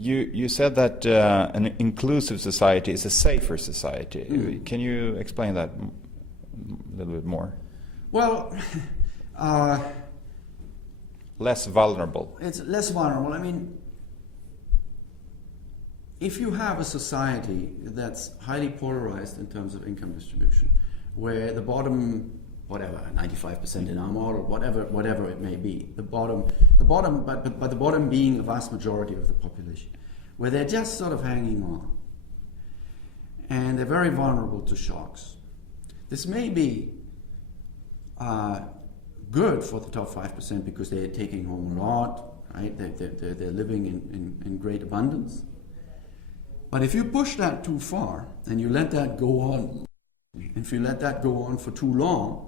You said that an inclusive society is a safer society. Can you explain that a little bit more? Well, less vulnerable. It's less vulnerable. I mean, if you have a society that's highly polarized in terms of income distribution, where the bottom, whatever, 95% in our model, whatever it may be, but the bottom being a vast majority of the population, where they're just sort of hanging on, and they're very vulnerable to shocks. This may be good for the top 5% because they're taking home a lot, right? They're living in great abundance. But if you push that too far and you let that go on, if you let that go on for too long,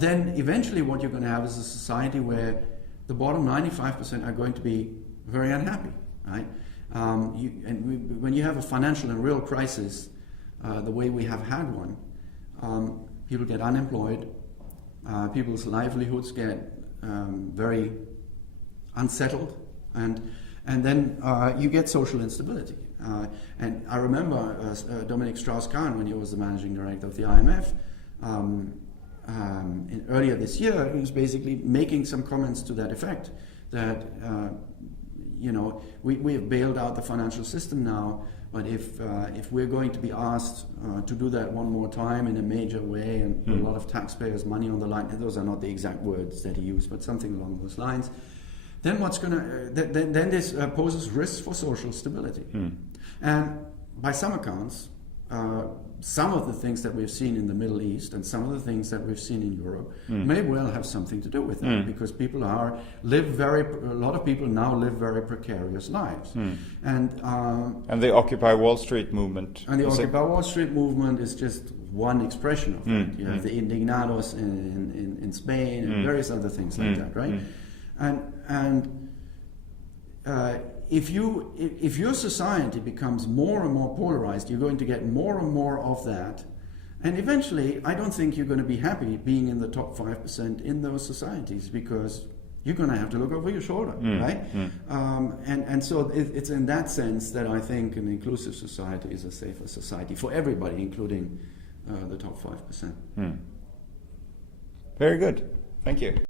then eventually what you're going to have is a society where the bottom 95% are going to be very unhappy, right? When you have a financial and real crisis, the way we have had one, people get unemployed, people's livelihoods get very unsettled, and then you get social instability. And I remember Dominic Strauss-Kahn, when he was the managing director of the IMF, earlier this year, he was basically making some comments to that effect, that we have bailed out the financial system now, but if we're going to be asked to do that one more time in a major way and put a lot of taxpayers' money on the line, those are not the exact words that he used, but something along those lines, then then this poses risks for social stability. And by some accounts, some of the things that we've seen in the Middle East and some of the things that we've seen in Europe may well have something to do with that, because a lot of people now live very precarious lives. And the Occupy Wall Street movement. And the Occupy Wall Street movement is just one expression of that. You have the Indignados in Spain and various other things like that, right? And if your society becomes more and more polarized, you're going to get more and more of that, and eventually, I don't think you're going to be happy being in the top 5% in those societies, because you're going to have to look over your shoulder, right? And so it's in that sense that I think an inclusive society is a safer society for everybody, including the top 5%. Very good. Thank you.